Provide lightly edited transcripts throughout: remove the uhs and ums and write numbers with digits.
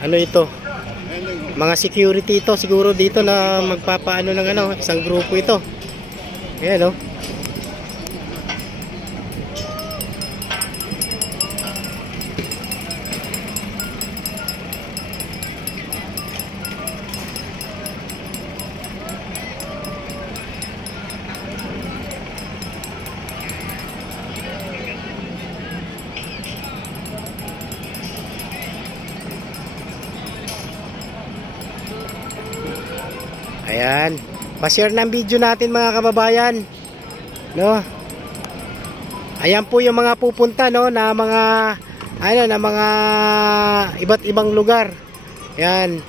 Ano ito? Mga security ito siguro dito na magpapaano ng ano, isang grupo ito. Ayan oh. Ayan, pa-share ng video natin mga kababayan, no? Ayan po yung mga pupunta, no, na mga ano, na mga iba't ibang lugar. Ayan,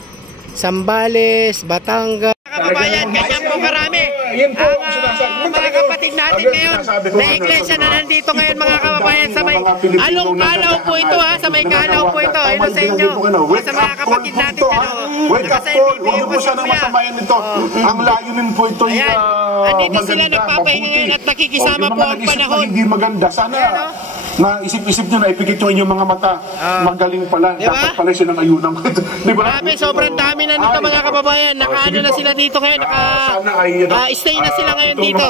Zambales, Batangas. Kababayan, ganyan po karami ang mga kapatid natin ngayon na iglesia na nandito ngayon mga kababayan sa may Along Kalaw po ito ha, sa may Kalaw po ito, ayun sa inyo, sa mga kapatid natin dyan o. Wake up call, huwag mo sana masamayan ito. Ang layunin po ito ay andito sila nagpapahinga ngayon at nakikisama po ang panahon. Hindi maganda, sana na isip-isip nyo na ipikit nyo inyong mga mata. Magaling pala, dapat pala silang ayunang. Grabe, sobrang dami na nito mga kababayan. Nakaano na sila dito ngayon, stay na sila ngayon dito.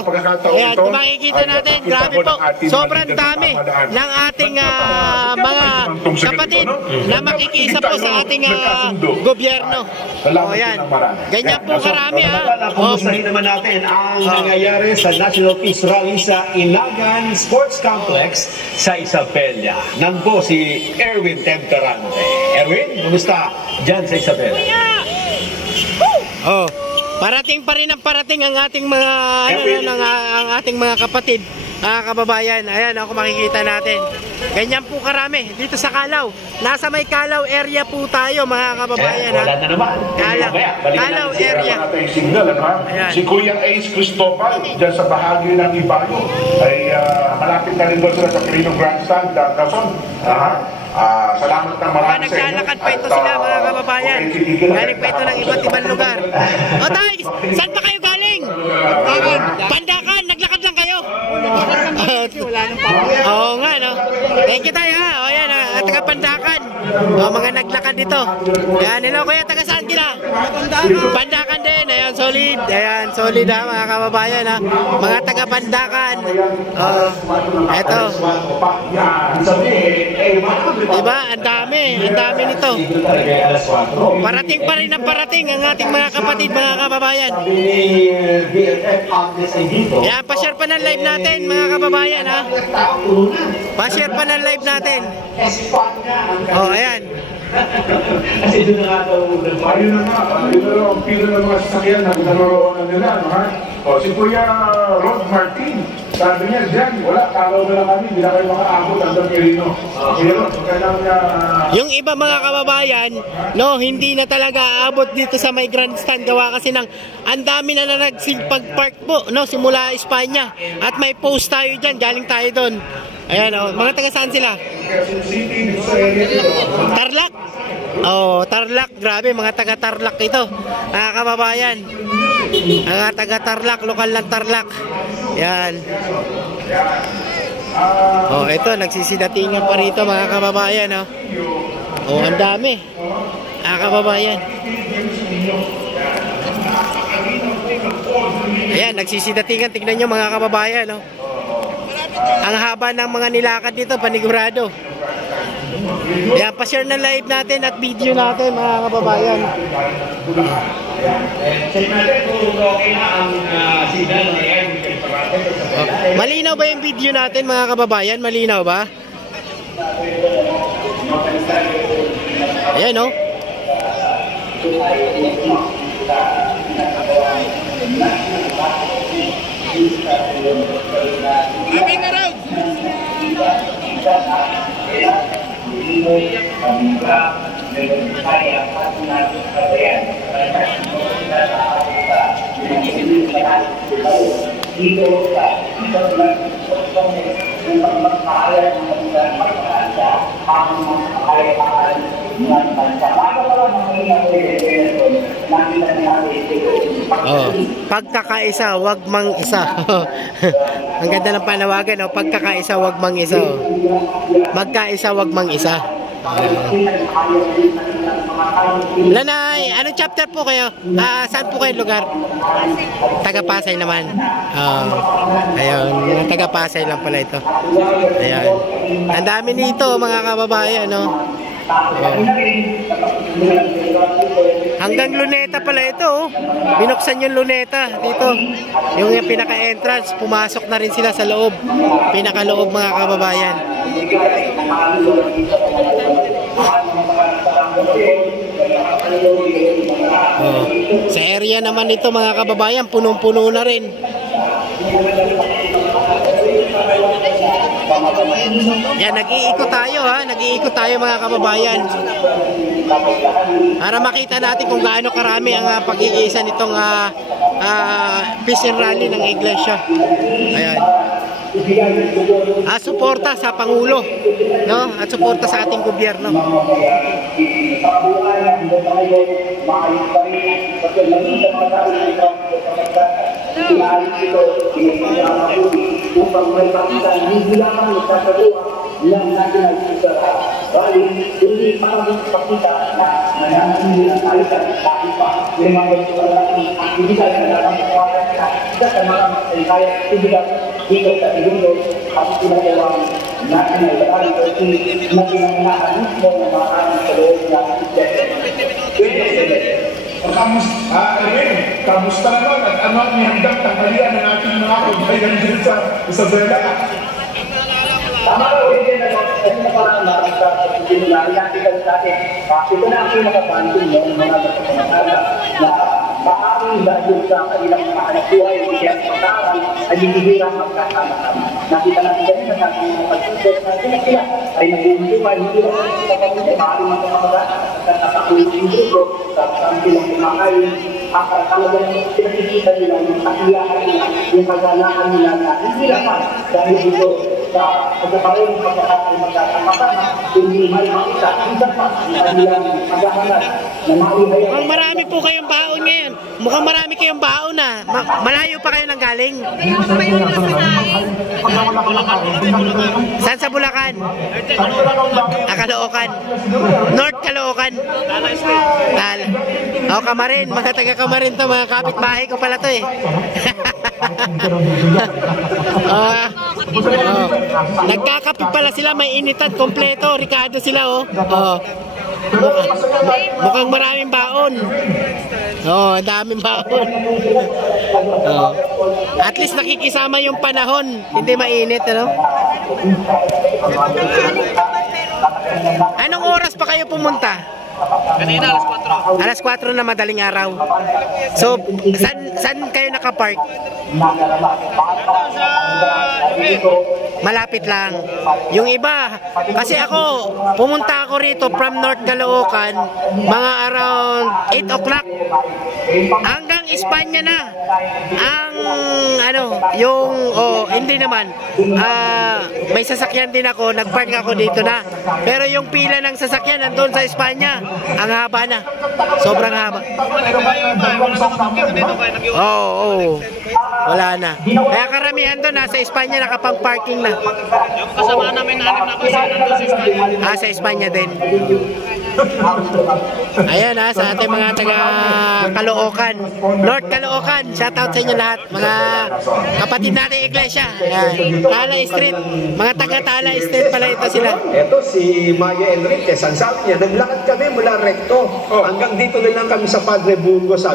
Ayan, kung makikita natin, grabe po, sobrang dami ng ating mga kapatid na makikisa po sa ating gobyerno. O yan, ganyan po karami ha. Kumustahin naman natin ang nangyayari sa National Peace Rally sa Ilagan Sports Complex sa Isabela. Nandito si Erwin Temperante. Erwin, kumusta dyan sa Isabela? Oh, parating pa rin ang parating ang ating mga ang ating mga kapatid, kababayan. Ayan, ako makikita natin. Ganyan po karami dito sa Kalaw. Nasa may Kalaw area po tayo mga kababayan. Wala na naman. Kalaw area. Si Kuya Ace Cristobal dyan sa bahagi ng Ibayo ay malapit na rin doon sila sa Quirino Grandstand, Quezon. Salamat ng marami sa inyo. Naglalakad pa ito sila mga kababayan. Galing pa ito ng iba't ibang lugar. O tayo, saan pa kayo galing? Pandakan, naglakad lang kayo. Oo nga, no? Thank you tayo ha. O yan, taga Pandakan. O mga naglakad dito. Ayan, hello kuya, taga saan kila? Pandakan din. Ayan, solid. Ayan, solid ha mga kababayan ha. Mga taga Pandakan. Eto. Diba? Ang dami nito. Parating pa rin ang parating ang ating mga kapatid, mga kababayan. Yan, pa-share pa ng live natin, mga kababayan, ha? Pa-share pa ng live natin. Oh, ayan. Kasi doon na nga daw. Ayun na nga. Ayun na ang pila ng mga sasakyan na naroon nila. O, si Kuya Rod Martin. Sabi niya, dyan, wala. Kalaw na lang kami. Hindi na kayo makaabot hanggang Quirino. Yung iba mga kababayan, no, hindi na talaga aabot dito sa may grandstand. Gawa kasi ng ang dami na nagpag-park po, no, simula Espanya. At may post tayo dyan. Galing tayo doon. Ayan, oh, mga taga saan sila? Tarlac. Oh, Tarlac. Grabe, mga taga Tarlac ito. Kababayan. Mga taga Tarlac, lokal ng Tarlac. Yan. Oh, ito, nagsisidatingan pa rito mga kababayan, oh. Oh, ang dami. Kababayan. Ayan, nagsisidatingan. Tignan nyo mga kababayan, oh. Ang haba ng mga nilakad dito, panigurado. Ayan, pa-share na live natin at video natin mga kababayan. Malinaw ba yung video natin mga kababayan? Malinaw ba? Ayan, oh. Aming araw! Oh, pagkakaisa, wag mang isa. Ang ganda ng panawagan, oh. Pagkakaisa, wag mang isa. Oh. Magkaisa, wag mang isa. Lanay, anong chapter po kayo? Saan po kayo lugar? Taga-Pasay naman. Ayun, taga-Pasay lang pala ito. Ayan. Ang dami nito mga kababayan, no? Hanggang Luneta pala ito, oh. Binuksan yung Luneta dito. Yung pinaka-entrance, pumasok na rin sila sa loob. Pinaka-loob mga kababayan. Sa area naman nito mga kababayan, punong-puno na rin. Yan, nag-iikot tayo ha, nag-iikot tayo mga kababayan. Para makita natin kung gaano karami ang pag-iisa nitong peace and rally ng iglesia. Ayan. Suporta sa Pangulo, no? At suporta sa ating gobyerno. Upang may pakita, hindi lamang nagkakaroon ng national culture. Bali, hindi parang pakita na nangyayari ng kalitan dahil pa may mga aktividad na nakakawalan na isa sa mga kaya aktividad dito sa Iloilo at pinagawang national culture na pinangalaan mismo ng mga ating sa loob ng Kamusta naman at ano ang hanggang tanghalian ng ating mga kababayan dito sa Isabela? Tama ka, hindi na parang makita sa pinunari natin sa atin. Ito na ang pinakapansin ng mga nagpapanagala na maaaring dahil sa kanilang kahanap buhay o kaya pag-aaral ay hinihirang magkakama-kama. Nakita natin kanina sa ating mga pag-isip na sila ay nag-iumpay, hindi lang sa pag-isip, maaaring magkakamaga at nakakulit yung grupo sa silang kumakain. Talagang pinakikita nila yung kakiyahan nila, yung kaganaan nila na hindi lang dahil dito sa pagkakaroon ng pagkakaroon magkakama-kama, hindi may makita. Isa pa, kanilang pagkakaroon na mauhay. Mukhang marami po kayong baon ngayon. Mukhang marami kayong baon na. Malayo pa kayo nang galing. Saan sa Bulacan? Caloocan. North Caloocan. Kamarin. Mga taga-Kamarin to. Mga kapitbahay ko pala to eh. Nagkakapit pala sila. May initan kompleto. Ricardo sila oh. Mukhang maraming baon. Ang daming baon. At least nakikisama yung panahon. Hindi mainit, ano? Anong oras pa kayo pumunta? Kanina alas 4. Alas 4 na madaling araw. So, saan kayo nakapark? Malapit lang. Yung iba, kasi ako, pumunta ako rito from North Caloocan, mga around 8 o'clock. Hanggang Espanya na. Ang, hindi naman. May sasakyan din ako, nagpark ako dito na. Pero yung pila ng sasakyan nandun sa Espanya, ang haba na. Sobrang haba. Oo. Wala na. Kaya karamihan doon, nasa Espanya, nakapang-parking na. Yung kasama namin na anak na kasi nandun sa Espanya. Sa Espanya din. Ayan sa ating mga taga Caloocan, North Caloocan, shoutout sa inyo lahat, mga kapatid natin iglesia. Ayan, Tala Street, mga taga Tala Street pala ito sila. Ito si Maya Enriquez, ang sabi niya, naglakad kami mula Recto hanggang dito na lang kami sa Padre Burgos.